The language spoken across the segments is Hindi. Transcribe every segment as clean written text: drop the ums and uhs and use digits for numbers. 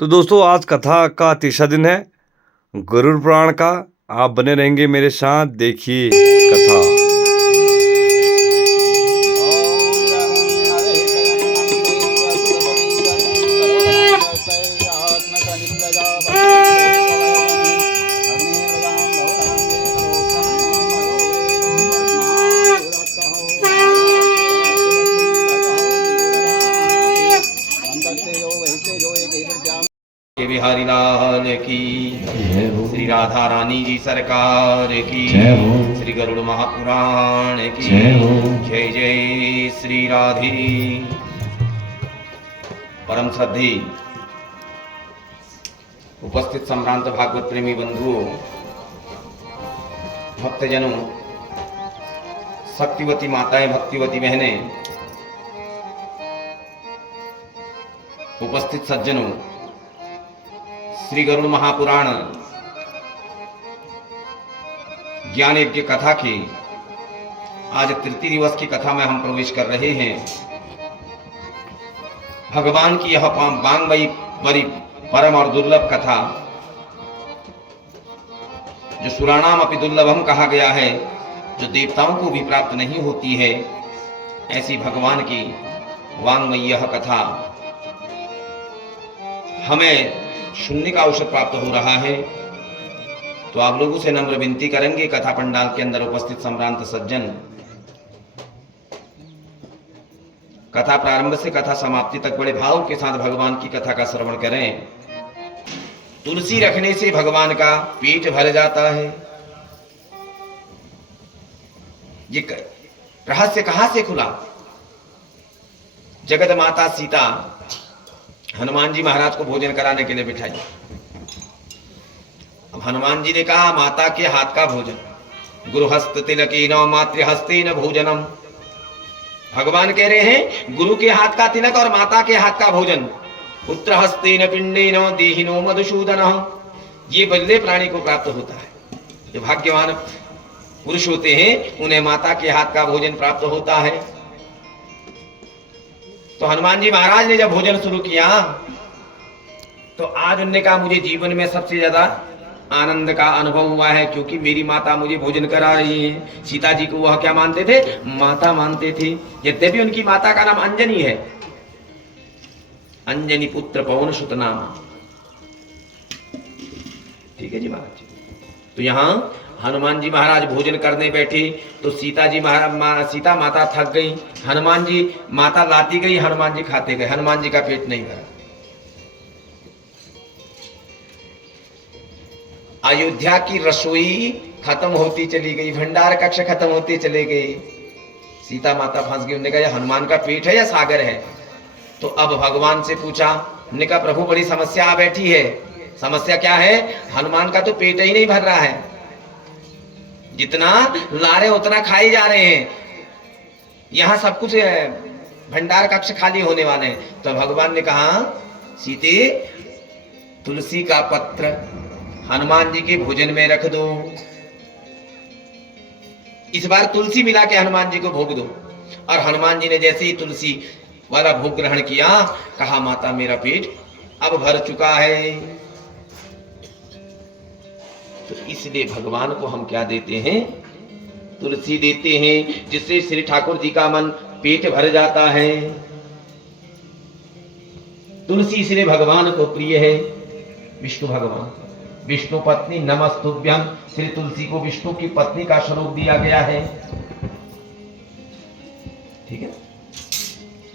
तो दोस्तों आज कथा का तीसरा दिन है गरुड़ पुराण का। आप बने रहेंगे मेरे साथ, देखिए कथा। बिहारी लाल की, श्री राधा रानी जी सरकार की, श्री गरुड़ महापुराण की जय जय श्री राधे। परम श्रद्धे उपस्थित संभ्रांत भागवत प्रेमी बंधुओं, भक्तजनों, शक्तिवती माताएं, भक्तिवती बहनें, उपस्थित सज्जनों, श्री गरुड़ महापुराण ज्ञान यज्ञ कथा की आज तृतीय दिवस की कथा में हम प्रवेश कर रहे हैं। भगवान की यह वांगमयी बड़ी परम और दुर्लभ कथा, जो सुराणाम अपि दुर्लभम कहा गया है, जो देवताओं को भी प्राप्त नहीं होती है, ऐसी भगवान की वांगमयी यह कथा हमें सुनने का अवसर प्राप्त हो रहा है। तो आप लोगों से नम्र विनती करेंगे, कथा पंडाल के अंदर उपस्थित संभ्रांत सज्जन कथा प्रारंभ से कथा समाप्ति तक बड़े भाव के साथ भगवान की कथा का श्रवण करें। तुलसी रखने से भगवान का पेट भर जाता है। ये रहस्य कहां से खुला? जगत माता सीता हनुमान जी महाराज को भोजन कराने के लिए बिठाई। अब हनुमान जी ने कहा माता के हाथ का भोजन, गुरुहस्त तिलकीन मातृहस्तेन भोजनम। भगवान कह रहे हैं गुरु के हाथ का तिलक और माता के हाथ का भोजन, पुत्र हस्तेन पिंडेन देहिनो मधुसूदन, ये बल्ले प्राणी को प्राप्त होता है। जो भाग्यवान पुरुष होते हैं उन्हें माता के हाथ का भोजन प्राप्त होता है। तो हनुमान जी महाराज ने जब भोजन शुरू किया तो आज उन्होंने कहा मुझे जीवन में सबसे ज्यादा आनंद का अनुभव हुआ है, क्योंकि मेरी माता मुझे भोजन करा रही है। सीता जी को वह क्या मानते थे? माता मानते थे। यद्यपि उनकी माता का नाम अंजनी है, अंजनी पुत्र पवन सुत नाम। ठीक है जी महाराज जी। तो यहाँ हनुमान जी महाराज भोजन करने बैठे तो सीता माता थक गई, हनुमान जी माता लाती गई, हनुमान जी खाते गए, हनुमान जी का पेट नहीं भरा। अयोध्या की रसोई खत्म होती चली गई, भंडार कक्ष खत्म होते चले गए। सीता माता फंस गई। उन्होंने कहा हनुमान का पेट है या सागर है? तो अब भगवान से पूछा, उन्होंने कहा प्रभु बड़ी समस्या आ बैठी है। समस्या क्या है? हनुमान का तो पेट ही नहीं भर रहा है, जितना ला रहे उतना खाए जा रहे हैं, यहां सब कुछ भंडार कक्ष खाली होने वाले हैं। तो भगवान ने कहा सीते तुलसी का पत्र हनुमान जी के भोजन में रख दो, इस बार तुलसी मिला के हनुमान जी को भोग दो। और हनुमान जी ने जैसे ही तुलसी वाला भोग ग्रहण किया, कहा माता मेरा पेट अब भर चुका है। तो इसलिए भगवान को हम क्या देते हैं? तुलसी देते हैं, जिससे श्री ठाकुर जी का मन पेट भर जाता है। तुलसी इसलिए भगवान को प्रिय है। विष्णु भगवान, विष्णु पत्नी नमस्तुभ्यम, श्री तुलसी को विष्णु की पत्नी का स्वरूप दिया गया है। ठीक है।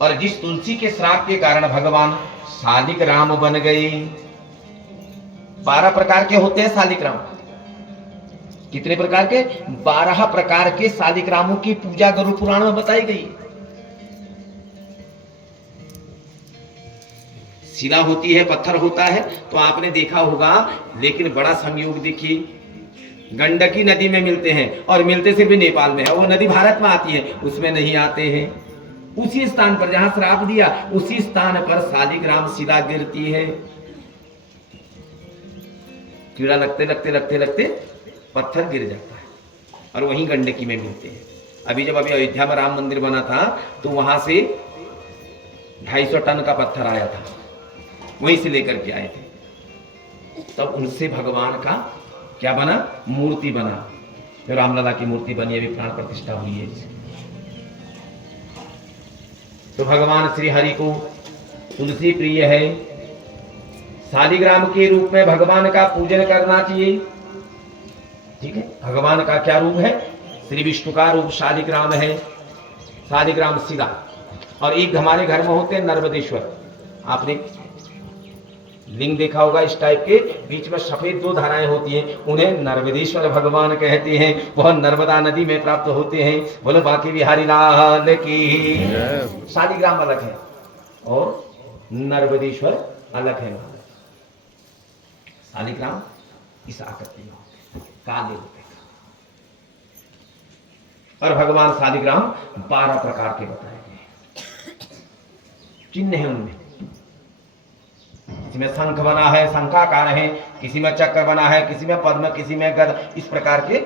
और जिस तुलसी के श्राप के कारण भगवान शालिक राम बन गए। 12 प्रकार के होते हैं शालिक राम। कितने प्रकार के? 12 प्रकार के शालिक रामों की पूजा गरुड़ पुराण में बताई गई। शिला होती है, पत्थर होता है, तो आपने देखा होगा, लेकिन बड़ा संयोग देखिए, गंडकी नदी में मिलते हैं और मिलते सिर्फ नेपाल में है। वो नदी भारत में आती है, उसमें नहीं आते हैं। उसी स्थान पर जहां श्राप दिया, उसी स्थान पर शालिक राम शिला गिरती है। कीड़ा लगते लगते लगते लगते पत्थर गिर जाता है और वहीं गंडकी में मिलते हैं। अभी अयोध्या में राम मंदिर बना था तो वहां से 250 टन का पत्थर आया था। वहीं से लेकर के आए थे। तब उनसे भगवान का क्या बना, मूर्ति बना। फिर रामलला की मूर्ति बनी, अभी प्राण प्रतिष्ठा हुई है। तो भगवान श्री हरि को तुलसी प्रिय है। शालिग्राम के रूप में भगवान का पूजन करना चाहिए। ठीक है, भगवान का क्या रूप है, श्री विष्णु का रूप शालिग्राम है। शालिग्राम सीधा, और एक हमारे घर में होते हैं नर्मदेश्वर। आपने लिंग देखा होगा इस टाइप के, बीच में सफेद 2 धाराएं होती हैं, उन्हें नर्मदेश्वर भगवान कहते हैं। वह नर्मदा नदी में प्राप्त होते हैं। बोलो बाकी बिहारी लाल की। शालिग्राम अलग है और नर्मदेश्वर अलग है। शालिग्राम इस आकृति में होते हैं, काले होते हैं। और भगवान शालिग्राम 12 प्रकार के बताए गए चिन्ह है। उनमें किसी में शंख बना है, शंखाकार है, किसी में चक्र बना है, किसी में पद्म, किसी में गद, इस प्रकार के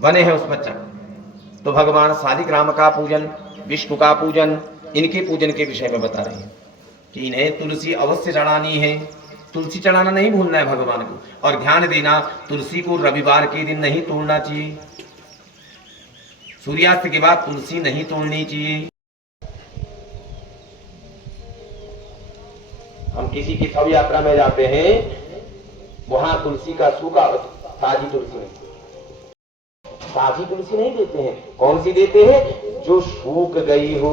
बने हैं उसमें चक्र। तो भगवान शालिग्राम का पूजन, विष्णु का पूजन, इनके पूजन के विषय में बता रहे हैं कि इन्हें तुलसी अवश्य चढ़ानी है। तुलसी चढ़ाना नहीं भूलना है भगवान को। और ध्यान देना, तुलसी को रविवार के दिन नहीं तोड़ना चाहिए। सूर्यास्त के बाद तुलसी नहीं तोड़नी चाहिए। हम किसी की शव यात्रा में जाते हैं, वहां तुलसी का सूखा, ताजी तुलसी नहीं, ताजी तुलसी नहीं देते हैं। कौन सी देते हैं, जो सूख गई हो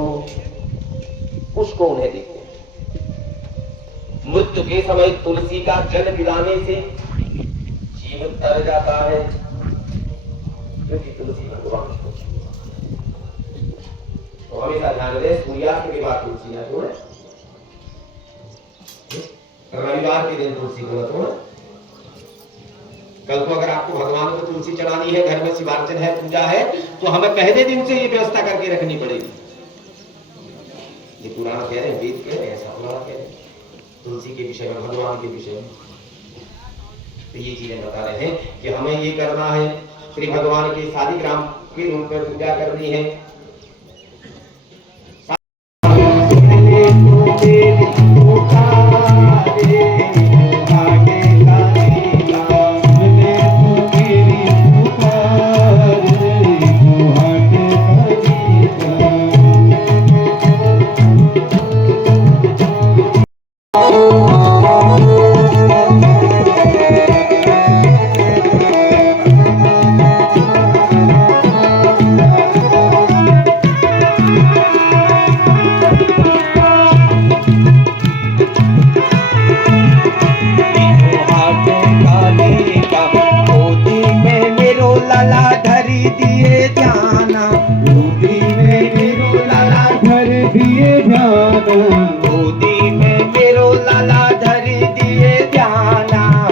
उसको उन्हें देते हैं। मृत्यु के समय तुलसी का जल पिलाने से जीवन तर जाता है, क्योंकि तुलसी भगवान को। तो हमेशा ध्यान दें, सूर्यास्त के बाद तुलसी न तोड़े, रविवार के दिन तुलसी को न तोड़े। कल को अगर आपको भगवान को तुलसी चढ़ानी है, घर में शिवार्चन है, पूजा है, तो हमें पहले दिन से ये व्यवस्था करके रखनी पड़ेगी। ये पुराण कह रहे हैं, वेद कह रहे हैं, ऐसा पुराण कह रहे हैं तुलसी के विषय में, भगवान के विषय में। तो ये चीजें बता रहे हैं कि हमें ये करना है, श्री भगवान के शालिग्राम के रूप में पूजा करनी है।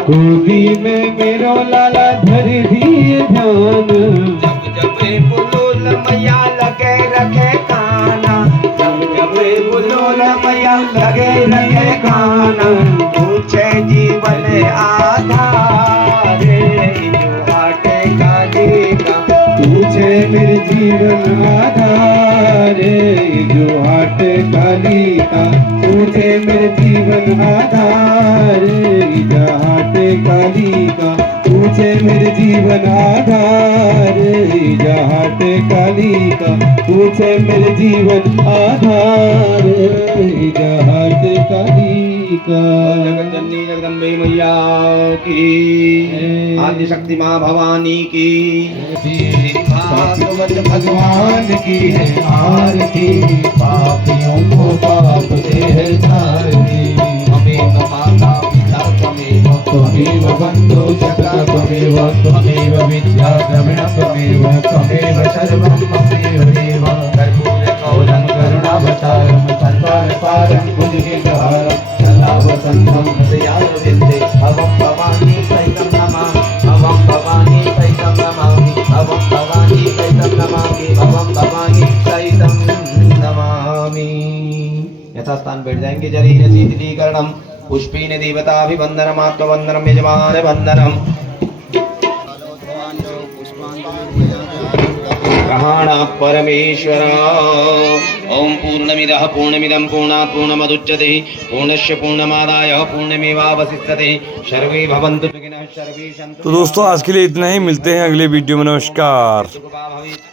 गोदी में मेरो लाला धर दिए ध्यान। जब जब बुलोल मैया लगे रखे खाना, जब जब बुलोल मैया लगे रखे खाना, पूछे जीवन आधार, जो हाटे काली का पूछे मेरे जीवन आधार, जो हाट काली का पूछे मेरे जीवन आधार, जो हाट काली का पूछे मेरे जीवन आधार, जो हाट काली का पूछे मेरे जीवन आधार, जो हाट काली का। जगत जननी जगदम्बे मैया की, आदि शक्ति माँ भवानी की, भागवत भगवान की है आरती, पापियों को पाप दे तारती। त्वमेव माता पिता त्वमेव, त्वमेव बन्धु सखा त्वमेव, त्वमेव विद्या द्रविण त्वमेव, त्वमेव सर्वं ममेव देव। कर्पूरगौरं करुणावतारं सर्वारपारं भुजगेन्द्रहारं सदा वसन्तं हृदयारविन्दे। अवं भवानी सहितं नमामि, अवं भवानी सहितं नमामि, अवं भवानी सहितं नमामि, अवं भवानी सहितं नमामि। यथास्थान बैठ जाएंगे। जरीर शीतलीकरणं पुष्पेन देवताभिवन्दनम् आत्मवन्दनं यजमान वन्दनम्। ग्रहाण परमेश्वर ओम पूर्णमिदः पूर्णमिदं पूर्णात् पूर्णमुदच्यते पूर्णस्य पूर्णमादाय पूर्णमेवावशिष्यते सर्वे भवन्तु सुखिनः सर्वे सन्तु तो दोस्तों आज के लिए इतना ही, मिलते हैं अगले वीडियो में। नमस्कार। सुखिनः भवेत्।